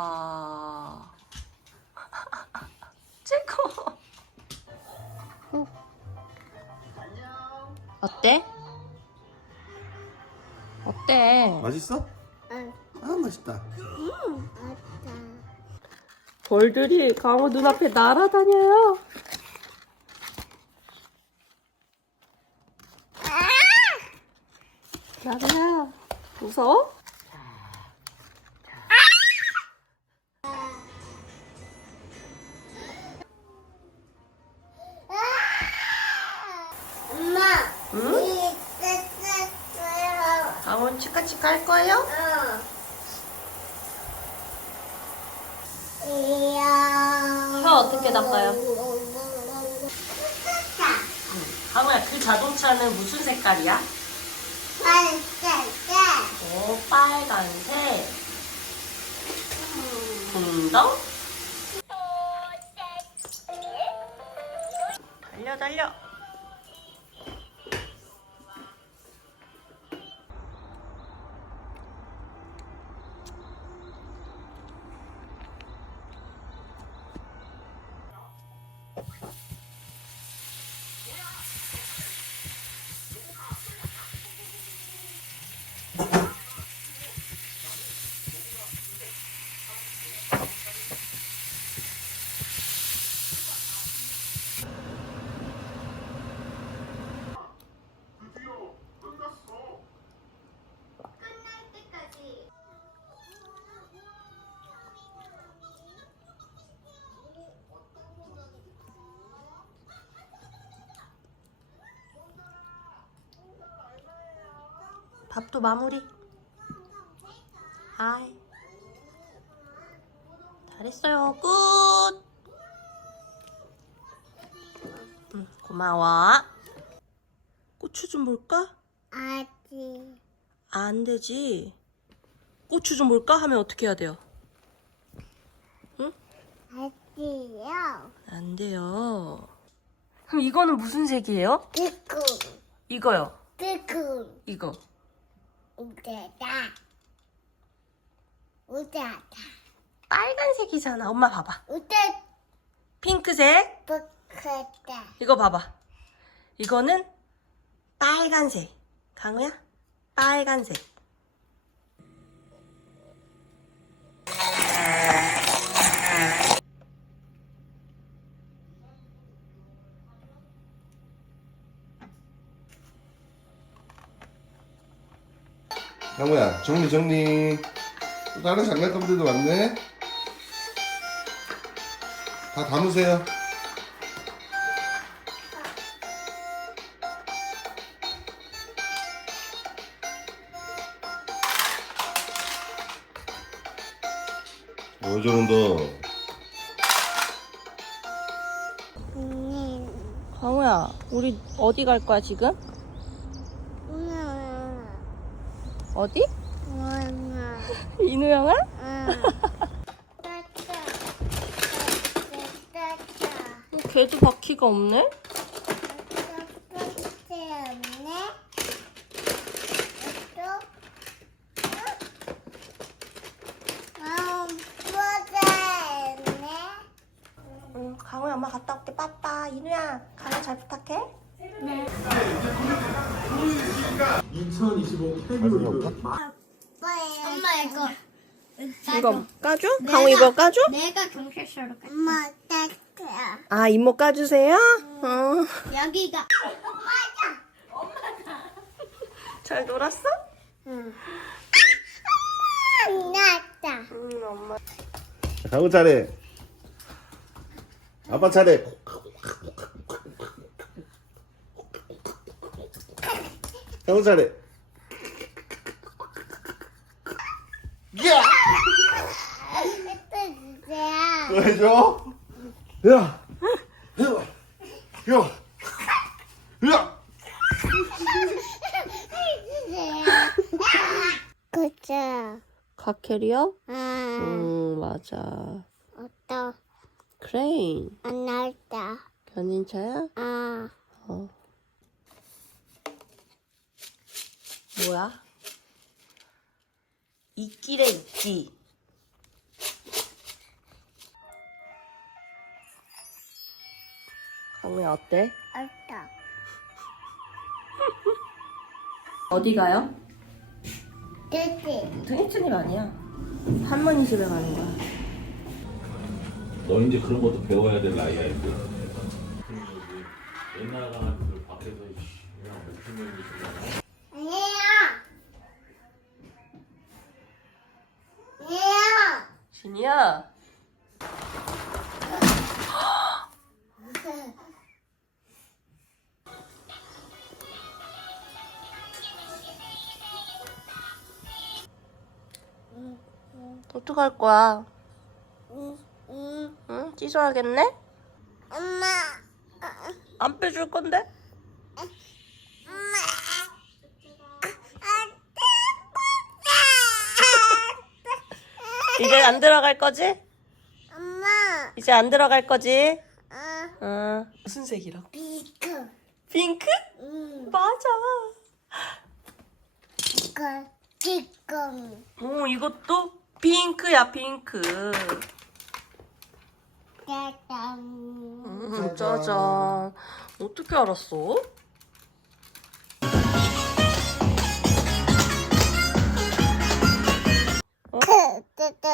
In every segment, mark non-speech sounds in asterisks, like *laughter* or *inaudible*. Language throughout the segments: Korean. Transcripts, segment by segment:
*laughs* 우와. 최고. 어때? 어때? 맛있어? 응, 아 맛있다. 아따. 벌들이 강호 눈앞에 날아다녀요. 나루야, 무서워? 치카치카 할 거예요? 어. 이야. 혀 어떻게 닦아요? 강호야, 그 자동차는 무슨 색깔이야? 빨간색. 오, 빨간색. 분동? 달려, 달려. 밥도 마무리. 하이. 잘했어요. 끝. 응, 고마워. 고추 좀 볼까? 아직. 안 되지. 고추 좀 볼까? 하면 어떻게 해야 돼요? 아직요. 안 돼요. 그럼 이거는 무슨 색이에요? 뜨고, 이거요. 뜨고, 이거. 우대다. 우대다. 빨간색이잖아. 엄마 봐봐. 우대, 핑크색. 뿌크다. 이거 봐봐. 이거는 빨간색. 강우야? 빨간색. 강우야 정리 정리. 또 다른 장난감들도 많네. 다 담으세요. 왜 저런다? 음, 강우야, 우리 어디 갈 거야, 지금? 음, 어디? 음, 인우영아? 따따. 걔도 바퀴가 없네? 응, 강우야, 엄마 갔다 올게. 빠빠. 인우야, 강우 잘 부탁해. 2025 페리오드 엄마 이거 이거 까줘? 강우 이거 까줘? 내가 경찰서로 가. 엄마 따뜻해요. 아, 이모 까주세요? 어. 여기가 잘 놀았어? 났다. 응, 엄마. 강우 차례. 아빠 차례. 강우 차례. 야! 주세요. 또 해줘? 야! 야! 야! 그죠? 카켈이요? 아, 음 맞아. 어떠? 크레인. 안 나왔다. 견인차야? 아, 어. 뭐야? 이끼래 이끼. 강우야 어때? 어떠? 어디 가요? 그치? 등이츠님 아니야. 할머니 집에 가는 거야. 너 이제 그런 것도 배워야 될 나이야 이제. 옛날 강아지들 밖에서 씨, 그냥 몇십 명이 있으면 아니에요. 진이야. 어떡할 거야? 응? 씻어야겠네? 엄마, 안 빼줄 건데? 엄마. 이제 안 들어갈 거지? 엄마, 이제 안 들어갈 거지? 어, 응. 무슨 색이라고? 비크. 핑크? 응, 맞아. 이거 지금 오, 이것도 핑크야, 핑크. 짜잔. 음, 짜잔. 어떻게 알았어?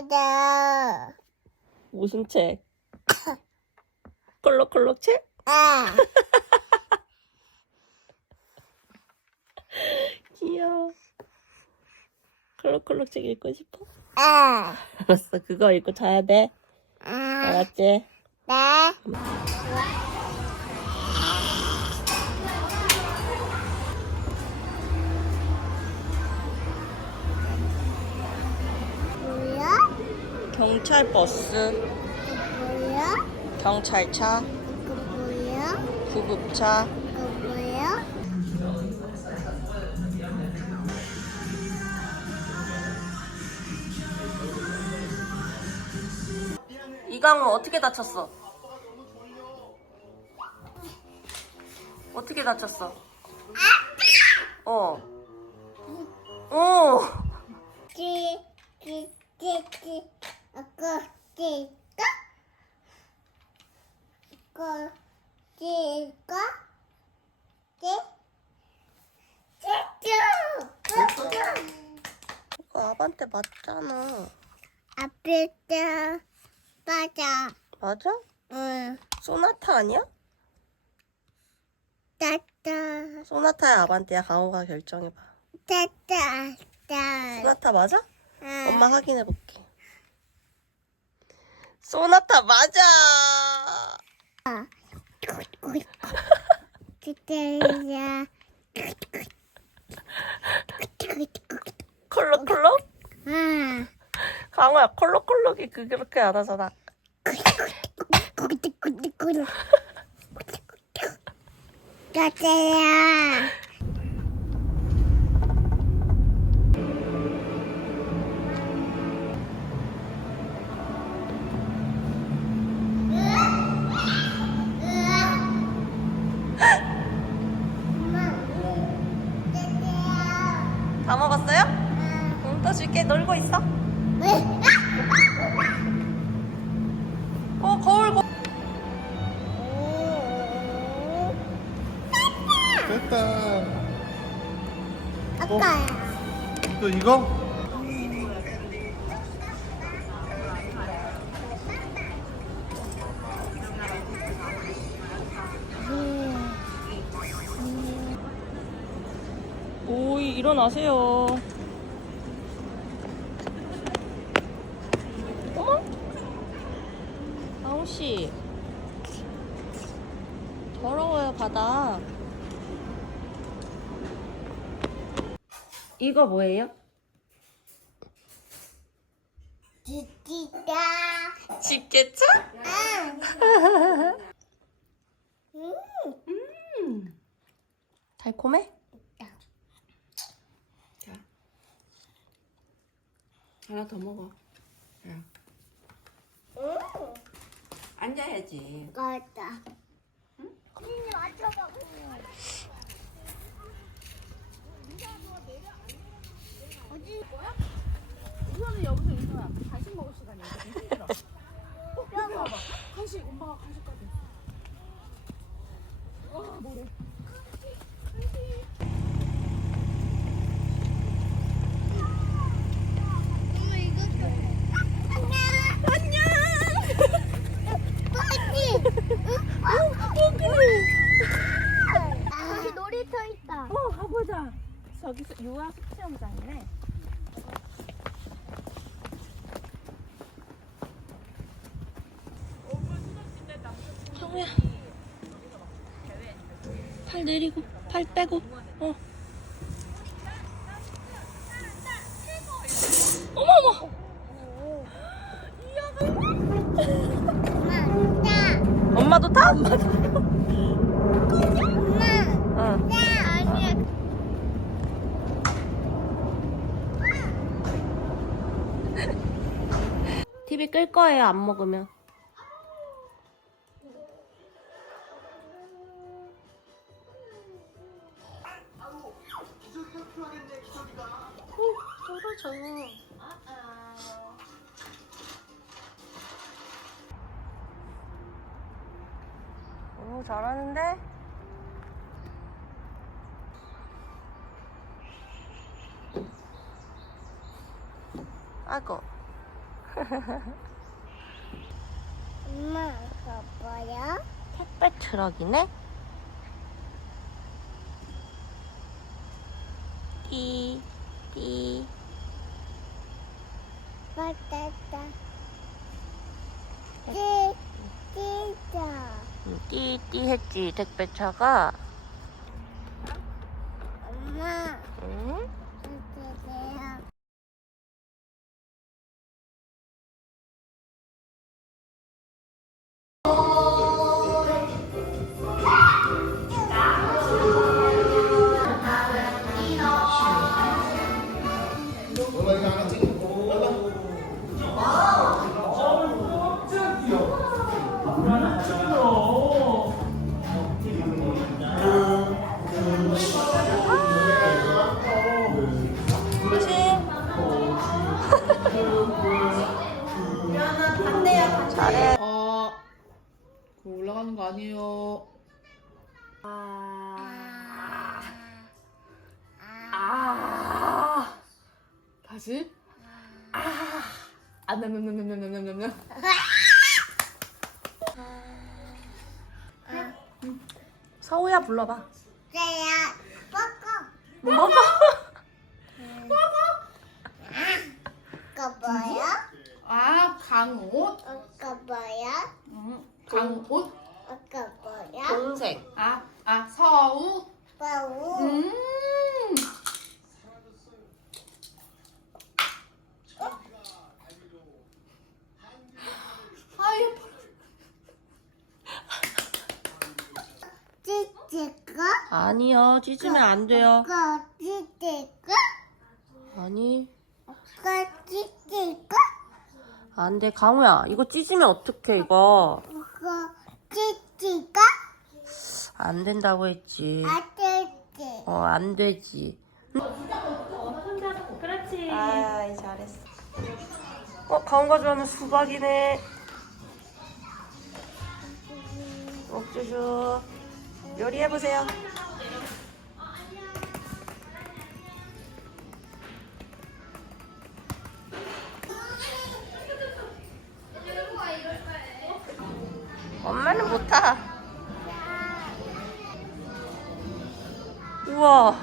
크크크크. 무슨 책? *laughs* 콜록콜록 책? 아, *laughs* 귀여워. 콜록콜록 책 읽고 싶어? 아, 알았어, 그거 읽고 자야 돼. 아, 알았지? 네. 경찰 버스, 뭐야? 경찰차, 이거 뭐야? 구급차. 이거 뭐야? 이강우 어떻게 다쳤어? 어떻게 다쳤어? 어. 어. 찌, 찌, 찌, 찌. 이거 찌까? 찌? 찌쭈! 그거 아반떼 맞잖아. 앞에 짜 맞아. 맞아? 응. 소나타 아니야? 따따 소나타야 아반떼야 강호가 결정해봐. 따따 따. 소나타 맞아? 응. 엄마 확인해볼게. 소나타 맞아! 콜록콜록? 응. 강호야 콜록콜록이 그렇게 안 하잖아. 꾸덕꾸덕꾸덕. 따따야. 줄게. 놀고 있어. 어, 거울, 거 됐다. 아빠야. 또 이거? 오이, 일어나세요. 어머? 아웅 씨. 더러워요, 바다. 이거 뭐예요? 지지다. 집게차? 아. 음. 달콤해? 자. 하나 더 먹어. 자. 음. 앉아야지. 맞다. 언니 맞춰봐. 어디 거야? 우선은 여기서 인선아 간식 먹을 시간이야. 힘들어. 어, 와봐. 간식 엄마가 간식 가져. 어, 뭐래? 엄마 이거 좀. 안녕. 안녕. 저기 놀이터 있다. 어, 가보자. 저기 수- 유아 수영장이네. 성우야. 팔 내리고, 팔 빼고, 어. 어머머! 엄마도 타? 엄마도. TV 끌 거예요, 안 먹으면. 오, 떨어져. 오, 잘하는데? 아이고. 엄마, 그거 뭐야? 택배 트럭이네? 띠, 띠. 맞았다. 찌, 찌자. 음, 띠, 띠 했지, 택배차가. 아, 냠냠냠냠냠냠냠. 서우야 불러봐. 쟤야, 먹어. 먹어. 그거 뭐야? 아, 강옷. 그거 뭐야? 응. 강옷. 그거 뭐야? 동생. 아, 아, 서우. 빠우. 음. 아, 예뻐. 찌찌꺼? 아니요, 찢으면 안 돼요. 그거 찌찌꺼? 아니, 그거 찌찌꺼? 안 돼. 강우야, 이거 찢으면 어떡해, 이거. 그거 찌찌꺼? 안 된다고 했지. 아들지. 어, 안 되지. 그렇지. 아이, 잘했어. 어, 강우가 좋아하는 수박이네. 옥주슈. 요리해보세요. 못 타. 우와.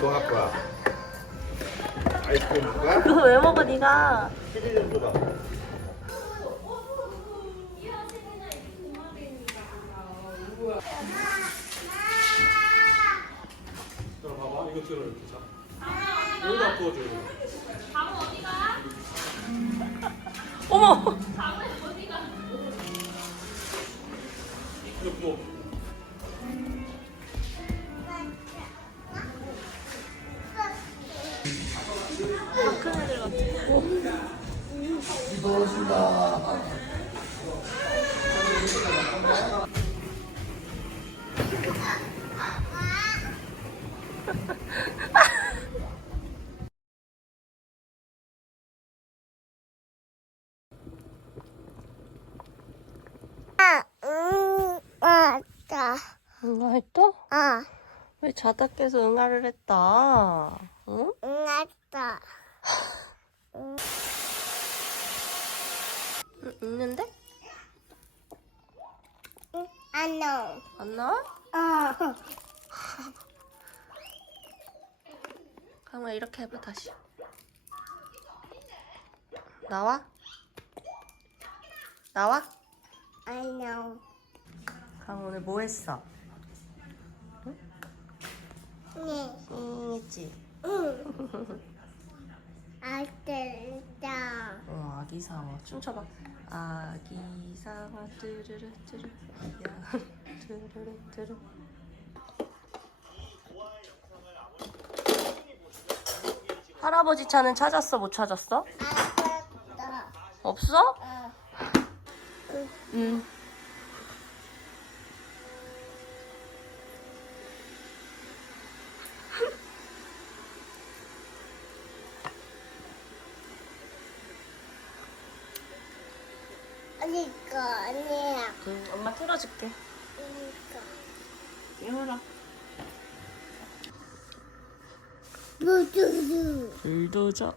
뭐할 거야? 아이스크림 줄까? 그거 왜 먹어, 네가? 여기다 부어줘. 어머! 이거 부 응, 맞다. 응아했다? 아, 왜 자다 깨서 응아를 했다? 응? 응, 맞다. 응, 있는데? 응, 안 넣어. 안 나와? 어, *laughs* 강아 이렇게 해봐 다시. 나와? 나와? 안 넣어. 강 오늘 뭐 했어? 네, 응 했지? 응. 아, 됐다. 어 아기 상어 춤춰봐. 아기 상어 뚜르르 뚜르 야 뚜르르 뚜르. 할아버지 차는 찾았어 못 찾았어? 알았다. 없어? 어, 응. 이거 아니야. 응 엄마 틀어줄게. 이거. 깨워라. 무두두. 불도저.